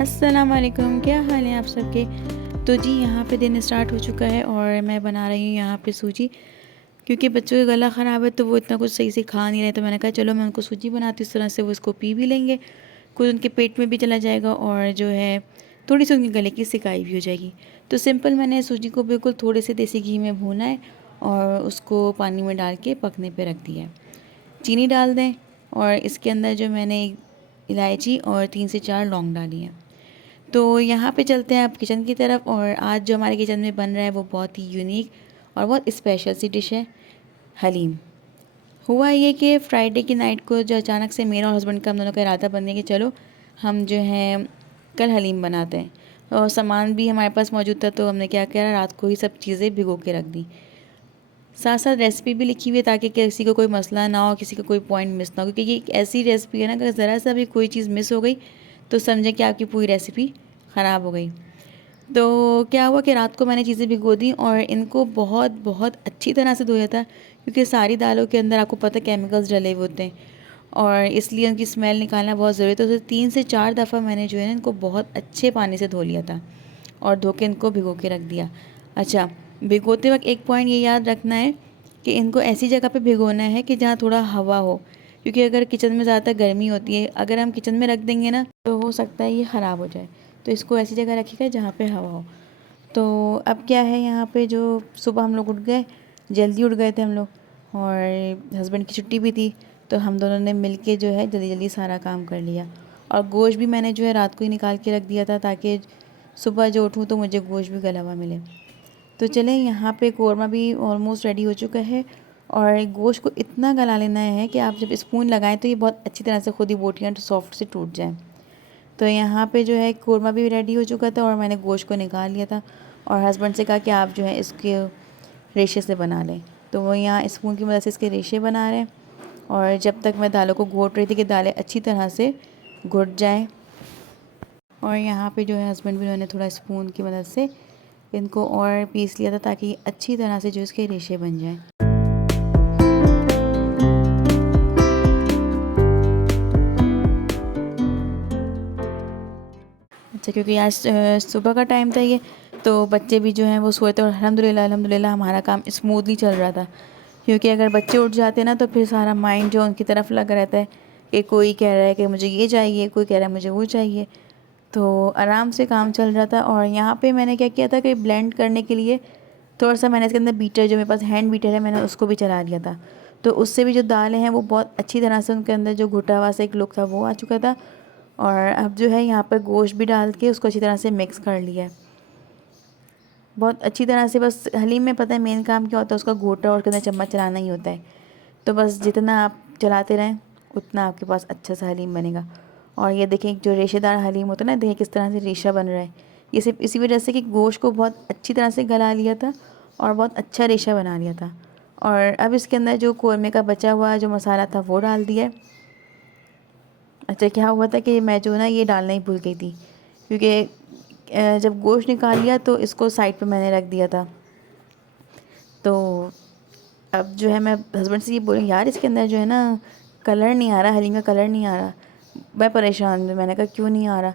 अस्सलाम वालेकुम, क्या हाल है आप सबके। तो जी यहाँ पे दिन स्टार्ट हो चुका है और मैं बना रही हूँ यहाँ पे सूजी। क्योंकि बच्चों का गला ख़राब है तो वो इतना कुछ सही से खा नहीं रहे, तो मैंने कहा चलो मैं उनको सूजी बनाती हूँ, इस तरह से वो इसको पी भी लेंगे, कुछ उनके पेट में भी चला जाएगा और जो है थोड़ी सी उनके गले की सिकाई भी हो जाएगी। तो सिंपल मैंने सूजी को बिल्कुल थोड़े से देसी घी में भूना है और उसको पानी में डाल के पकने पर रख दिया है। चीनी डाल दें और इसके अंदर जो मैंने इलायची और 3 से 4 लौंग डाली है। तो यहाँ पे चलते हैं अब किचन की तरफ, और आज जो हमारे किचन में बन रहा है वो बहुत ही यूनिक और बहुत स्पेशल सी डिश है, हलीम। हुआ ये कि फ्राइडे की नाइट को जो अचानक से मेरा और हस्बैंड का हम दोनों का इरादा बन गया कि चलो हम जो है कल हलीम बनाते हैं, और सामान भी हमारे पास मौजूद था, तो हमने क्या किया, रात को ही सब चीज़ें भिगो के रख दी। साथ साथ रेसिपी भी लिखी हुई है ताकि किसी को कोई मसला ना हो, किसी का कोई पॉइंट मिस ना हो, क्योंकि ये एक ऐसी रेसिपी है ना, अगर ज़रा सा भी कोई चीज़ मिस हो गई तो समझें कि आपकी पूरी रेसिपी ख़राब हो गई। तो क्या हुआ कि रात को मैंने चीज़ें भिगो दी और इनको बहुत बहुत अच्छी तरह से धोया था, क्योंकि सारी दालों के अंदर आपको पता है केमिकल्स डले हुए होते हैं और इसलिए उनकी स्मेल निकालना बहुत ज़रूरी था। तो 3 से 4 दफ़ा मैंने जो है ना इनको बहुत अच्छे पानी से धो लिया था और धो के इनको भिगो के रख दिया। अच्छा, भिगोते वक्त एक पॉइंट ये याद रखना है कि इनको ऐसी जगह पे भिगोना है कि जहाँ थोड़ा हवा हो, क्योंकि अगर किचन में ज़्यादातर गर्मी होती है, अगर हम किचन में रख देंगे ना तो हो सकता है ये ख़राब हो जाए। तो इसको ऐसी जगह रखिएगा जहाँ पे हवा हो। तो अब क्या है, यहाँ पे जो सुबह हम लोग उठ गए, जल्दी उठ गए थे हम लोग, और हस्बैंड की छुट्टी भी थी, तो हम दोनों ने मिल के जो है जल्दी जल्दी सारा काम कर लिया। और गोश्त भी मैंने जो है रात को ही निकाल के रख दिया था ताकि सुबह जो उठूँ तो मुझे गोश्त भी गला हुआ मिले। तो चलें, यहाँ पे कौरमा भी ऑलमोस्ट रेडी हो चुका है, और गोश्त को इतना गला लेना है कि आप जब स्पून लगाएं तो ये बहुत अच्छी तरह से खुद ही बोटियाँ सॉफ्ट से टूट जाएं। तो यहाँ पे जो है कौरमा भी रेडी हो चुका था और मैंने गोश्त को निकाल लिया था, और हस्बैंड से कहा कि आप जो है इसके रेशे से बना लें। तो वो यहाँ स्पून की मदद से इसके रेशे बना रहे हैं, और जब तक मैं दालों को घोट रही थी कि दालें अच्छी तरह से घुट जाएँ। और यहाँ पे जो है हस्बैंड भी उन्होंने थोड़ा स्पून की मदद से इनको और पीस लिया था ताकि अच्छी तरह से जो इसके रेशे बन जाएं। अच्छा, क्योंकि आज सुबह का टाइम था ये, तो बच्चे भी जो हैं वो सोए थे, और अल्हम्दुलिल्लाह अल्हम्दुलिल्लाह हमारा काम स्मूथली चल रहा था। क्योंकि अगर बच्चे उठ जाते ना तो फिर सारा माइंड जो उनकी तरफ लगा रहता है कि कोई कह रहा है कि मुझे ये चाहिए, कोई कह रहा है मुझे वो चाहिए। तो आराम से काम चल रहा था, और यहाँ पे मैंने क्या किया था कि ब्लेंड करने के लिए थोड़ा सा मैंने इसके अंदर बीटर, जो मेरे पास हैंड बीटर है, मैंने उसको भी चला लिया था। तो उससे भी जो दालें हैं वो बहुत अच्छी तरह से उनके अंदर जो घुटा हुआ सा एक लुक था वो आ चुका था। और अब जो है यहाँ पर गोश्त भी डाल के उसको अच्छी तरह से मिक्स कर लिया है, बहुत अच्छी तरह से। बस हलीम में पता है मेन काम क्या होता है, उसका घोटा और उसके अंदर चम्मच चलाना ही होता है। तो बस जितना आप चलाते रहें उतना आपके पास अच्छा सा हलीम बनेगा। और ये देखें जो रेशेदार हलीम होता है ना, देखें किस तरह से रेशा बन रहा है। ये सिर्फ इसी वजह से कि गोश्त को बहुत अच्छी तरह से गला लिया था और बहुत अच्छा रेशा बना लिया था। और अब इसके अंदर जो कौरमे का बचा हुआ जो मसाला था वो डाल दिया है। अच्छा, क्या हुआ था कि मैं जो ना ये डालना ही भूल गई थी, क्योंकि जब गोश्त निकाल लिया तो इसको साइड पे मैंने रख दिया था। तो अब जो है मैं हस्बैंड से ये बोली, यार इसके अंदर जो है ना कलर नहीं आ रहा, हलीम का कलर नहीं आ रहा। मैं परेशान हूँ, मैंने कहा क्यों नहीं आ रहा।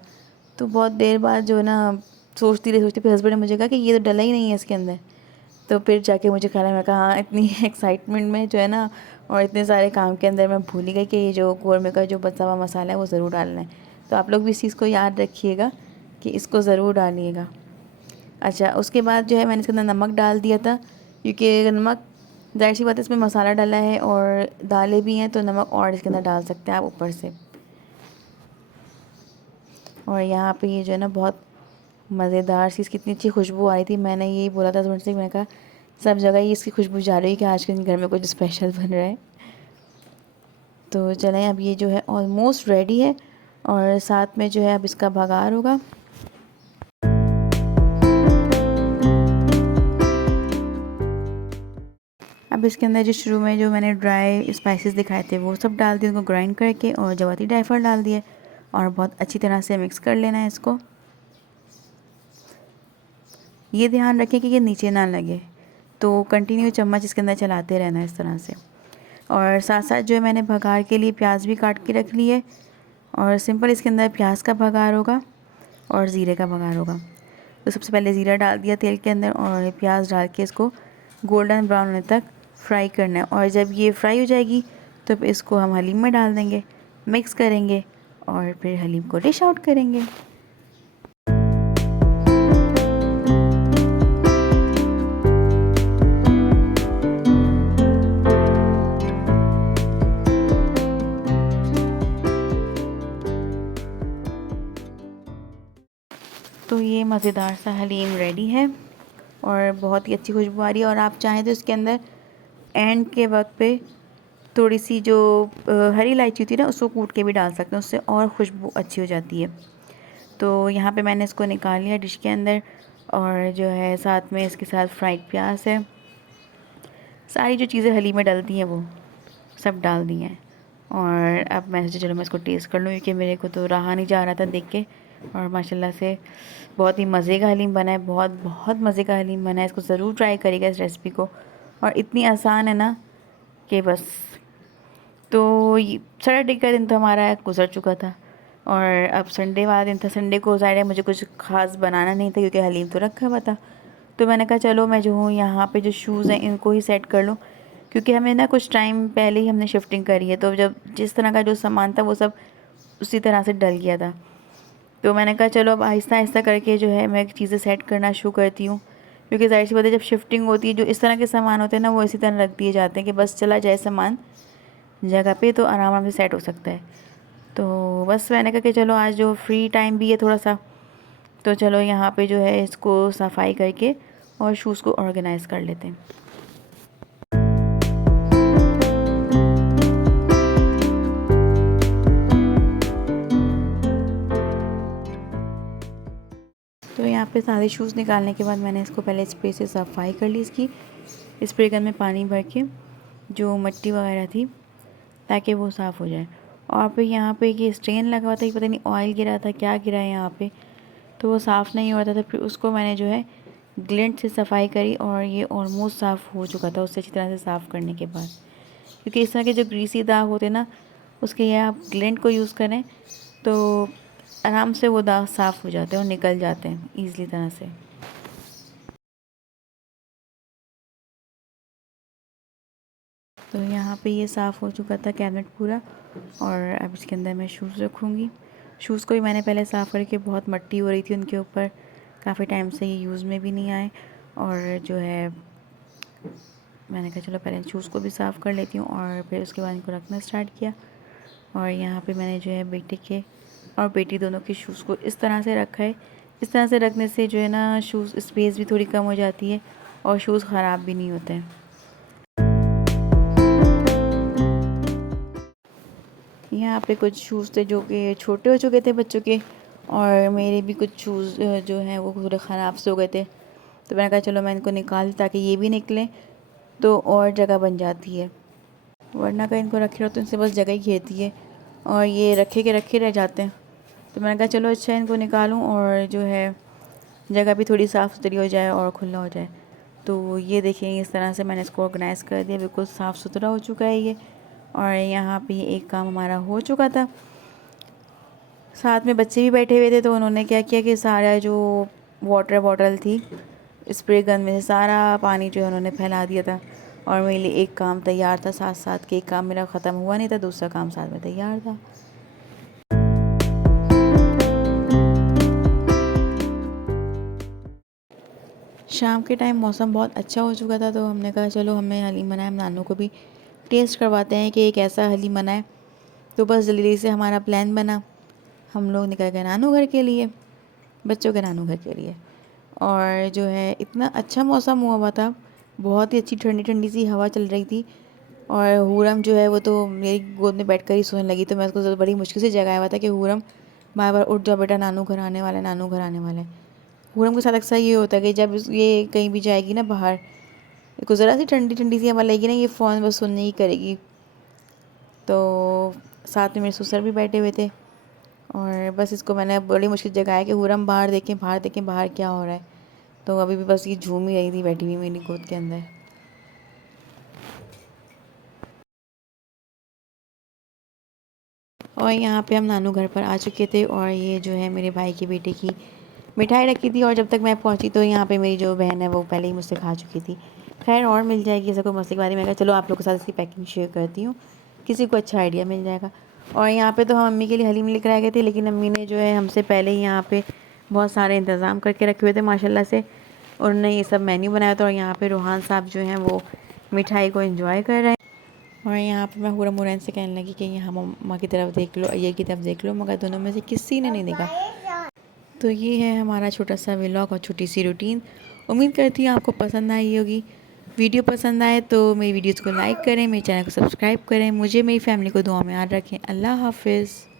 तो बहुत देर बाद जो है ना सोचती फिर हस्बैंड ने मुझे कहा कि ये तो डला ही नहीं है इसके अंदर। तो फिर जाके मुझे ख्याल आया, मैं कहा हाँ, इतनी एक्साइटमेंट में जो है ना और इतने सारे काम के अंदर मैं भूल ही गई कि ये जो कौरमे का जो बचा हुआ मसाला है वो ज़रूर डालना है। तो आप लोग भी इस चीज़ को याद रखिएगा कि इसको ज़रूर डालिएगा। अच्छा, उसके बाद जो है मैंने इसके अंदर नमक डाल दिया था, क्योंकि नमक ज़ाहिर सी बात है इसमें मसाला डाला है और दालें भी हैं, तो नमक और इसके अंदर डाल सकते हैं आप ऊपर से। और यहाँ पे ये जो है ना बहुत मज़ेदार सी इसकी इतनी अच्छी खुशबू आ रही थी। मैंने यही बोला था थोड़ी सी, मैंने कहा सब जगह ही इसकी खुशबू जा रही है कि आज के दिन घर में कुछ स्पेशल बन रहा है। तो चलें, अब ये जो है ऑलमोस्ट रेडी है, और साथ में जो है अब इसका बघार होगा। अब इसके अंदर जो शुरू में जो मैंने ड्राई स्पाइसेस दिखाए थे वो सब डाल दिए, उनको ग्राइंड करके, और जवाती जायफल डाल दिए, और बहुत अच्छी तरह से मिक्स कर लेना है इसको। ये ध्यान रखें कि ये नीचे ना लगे, तो कंटिन्यू चम्मच इसके अंदर चलाते रहना है इस तरह से। और साथ साथ जो है मैंने बघार के लिए प्याज भी काट के रख ली है, और सिंपल इसके अंदर प्याज का बघार होगा। और ज़ीरे का बघार होगा। तो सबसे पहले ज़ीरा डाल दिया तेल के अंदर और प्याज डाल के इसको गोल्डन ब्राउन होने तक फ्राई करना है। और जब ये फ्राई हो जाएगी तो फिर इसको हम हलीम में डाल देंगे, मिक्स करेंगे और फिर हलीम को डिश आउट करेंगे। तो ये मज़ेदार सा हलीम रेडी है और बहुत ही अच्छी खुशबू आ रही है। और आप चाहें तो इसके अंदर एंड के वक्त पे थोड़ी सी जो हरी इलायची होती है ना, उसको कूट के भी डाल सकते हैं, उससे और खुशबू अच्छी हो जाती है। तो यहाँ पे मैंने इसको निकाल लिया डिश के अंदर और जो है साथ में इसके साथ फ्राइड प्याज है, सारी जो चीज़ें हलीम में डलती हैं वो सब डाल दी हैं। और अब मैं सोचा चलो मैं इसको टेस्ट कर लूँ, क्योंकि मेरे को तो रहा नहीं जा रहा था देख के। और माशाल्लाह से बहुत ही मज़े का हलीम बना है, बहुत बहुत मज़े का हलीम बना है। इसको ज़रूर ट्राई करिएगा इस रेसिपी को, और इतनी आसान है ना कि बस। तो सैटरडे का दिन तो हमारा गुजर चुका था और अब संडे वाला दिन था। संडे को ज़ाहिर है मुझे कुछ ख़ास बनाना नहीं था, क्योंकि हलीम तो रखा हुआ था। तो मैंने कहा चलो मैं जो हूँ यहाँ पे जो शूज़ हैं इनको ही सेट कर लूँ, क्योंकि हमें ना कुछ टाइम पहले ही हमने शिफ्टिंग करी है। तो जब जिस तरह का जो सामान था वो सब उसी तरह से डल गया था। तो मैंने कहा चलो अब आहिस्ता आहिस्ता करके जो है मैं चीज़ें सेट करना शुरू करती हूँ, क्योंकि ज़ाहिर सी बात है जब शिफ्टिंग होती है जो इस तरह के सामान होते हैं ना वो इसी तरह रख दिए जाते हैं कि बस चला जाए सामान जगह पे तो आराम आराम से सेट हो सकता है। तो बस मैंने कहा कि चलो आज जो फ्री टाइम भी है थोड़ा सा, तो चलो यहाँ पे जो है इसको सफाई करके और शूज़ को ऑर्गेनाइज़ कर लेते हैं। तो यहाँ पे सारे शूज़ निकालने के बाद मैंने इसको पहले स्प्रे से सफाई कर ली इसकी, स्प्रे गन में पानी भर के जो मिट्टी वगैरह थी, ताकि वो साफ़ हो जाए। और फिर यहाँ पे ये स्ट्रेन लगा हुआ था, पता नहीं ऑयल गिरा था क्या गिरा है यहाँ पे, तो वो साफ़ नहीं हो रहा था। फिर उसको मैंने जो है ग्लिंट से सफाई करी और ये ऑलमोस्ट साफ़ हो चुका था उससे अच्छी तरह से साफ़ करने के बाद। क्योंकि इस तरह के जो ग्रीसी दाग होते हैं ना, उसके लिए आप ग्लिंट को यूज़ करें तो आराम से वो दाग साफ़ हो जाते हैं और निकल जाते हैं ईज़िली तरह से। तो यहाँ पे ये साफ़ हो चुका था कैबिनेट पूरा, और अब इसके अंदर मैं शूज़ रखूँगी। शूज़ को भी मैंने पहले साफ़ करके, बहुत मट्टी हो रही थी उनके ऊपर, काफ़ी टाइम से ये यूज़ में भी नहीं आए। और जो है मैंने कहा चलो पहले शूज़ को भी साफ़ कर लेती हूँ और फिर उसके बाद इनको रखना स्टार्ट किया। और यहाँ पे मैंने जो है बेटे के और बेटी दोनों के शूज़ को इस तरह से रखा है। इस तरह से रखने से जो है ना शूज़ स्पेस भी थोड़ी कम हो जाती है और शूज़ ख़राब भी नहीं होते हैं। यहाँ पे कुछ शूज़ थे जो कि छोटे हो चुके थे बच्चों के, और मेरे भी कुछ शूज़ जो हैं वो थोड़े ख़राब से हो गए थे। तो मैंने कहा चलो मैं इनको निकाल दूँ ताकि ये भी निकलें तो और जगह बन जाती है, वरना का इनको रखे रहो तो इनसे बस जगह ही घेरती है और ये रखे के रखे रह जाते हैं। तो मैंने कहा चलो अच्छा इनको निकालूं और जो है जगह भी थोड़ी साफ़ सुथरी हो जाए और खुला हो जाए। तो ये देखिए इस तरह से मैंने इसको ऑर्गेनाइज़ कर दिया, बिल्कुल साफ़ सुथरा हो चुका है ये। और यहाँ पे एक काम हमारा हो चुका था। साथ में बच्चे भी बैठे हुए थे, तो उन्होंने क्या किया कि सारा जो वाटर बॉटल थी स्प्रे गन में से सारा पानी जो है उन्होंने फैला दिया था। और मेरे लिए एक काम तैयार था साथ साथ के, एक काम मेरा ख़त्म हुआ नहीं था, दूसरा काम साथ में तैयार था। शाम के टाइम मौसम बहुत अच्छा हो चुका था, तो हमने कहा चलो हमें हलीम बनाए, हम नानू को भी टेस्ट करवाते हैं कि एक ऐसा हलीम बनाए। तो बस जल्दी से हमारा प्लान बना, हम लोग निकल गए नानू घर के लिए, बच्चों के नानू घर के लिए। और जो है इतना अच्छा मौसम हुआ हुआ था, बहुत ही अच्छी ठंडी ठंडी सी हवा चल रही थी। और हुरम जो है वो तो मेरी गोद में बैठकर ही सोने लगी, तो मैं उसको बड़ी मुश्किल से जगाया हुआ था कि हुरम बार बार उठ जाओ बेटा, नानू घर आने वाला है, नानू घर आने वाला है। हुरम के साथ अक्सर ये होता है कि जब ये कहीं भी जाएगी ना बाहर, इसको ज़रा सी ठंडी ठंडी सी हवा लगेगी ना, ये फ़ोन बस सुनने ही करेगी। तो साथ में मेरे ससुर भी बैठे हुए थे और बस इसको मैंने बड़ी मुश्किल से जगाया कि हुरम बाहर देखें, बाहर देखें, बाहर क्या हो रहा है। तो अभी भी बस ये झूम ही रही थी बैठी हुई मेरी गोद के अंदर। और यहाँ पे हम नानू घर पर आ चुके थे और ये जो है मेरे भाई के बेटे की मिठाई रखी थी और जब तक मैं पहुँची तो यहाँ पे मेरी जो बहन है वो पहले ही मुझसे खा चुकी थी। खैर और मिल जाएगी, ऐसा कोई मसले की बात नहीं। मैं कहा चलो आप लोगों के साथ इसकी पैकिंग शेयर करती हूँ, किसी को अच्छा आइडिया मिल जाएगा। और यहाँ पे तो हम अम्मी के लिए हलीम लेकर आ गए थे, लेकिन अम्मी ने जो है हमसे पहले ही यहाँ पे बहुत सारे इंतज़ाम करके रखे हुए थे माशाल्लाह से। उन्होंने ये सब मेन्यू बनाया था और यहाँ पे रूहान साहब जो हैं वो मिठाई को एंजॉय कर रहे हैं। और यहाँ पे मैं हुर्रम मुरैन से कहने लगी कि यहाँ मम्मा की तरफ देख लो, ये की तरफ देख लो, मगर दोनों में से किसी ने नहीं देखा। तो ये है हमारा छोटा सा व्लॉग और छोटी सी रूटीन। उम्मीद करती हूँ आपको पसंद आई होगी। वीडियो पसंद आए तो मेरी वीडियोज़ को लाइक करें, मेरे चैनल को सब्सक्राइब करें, मुझे मेरी फैमिली को दुआ में याद रखें। अल्लाह हाफ़िज़।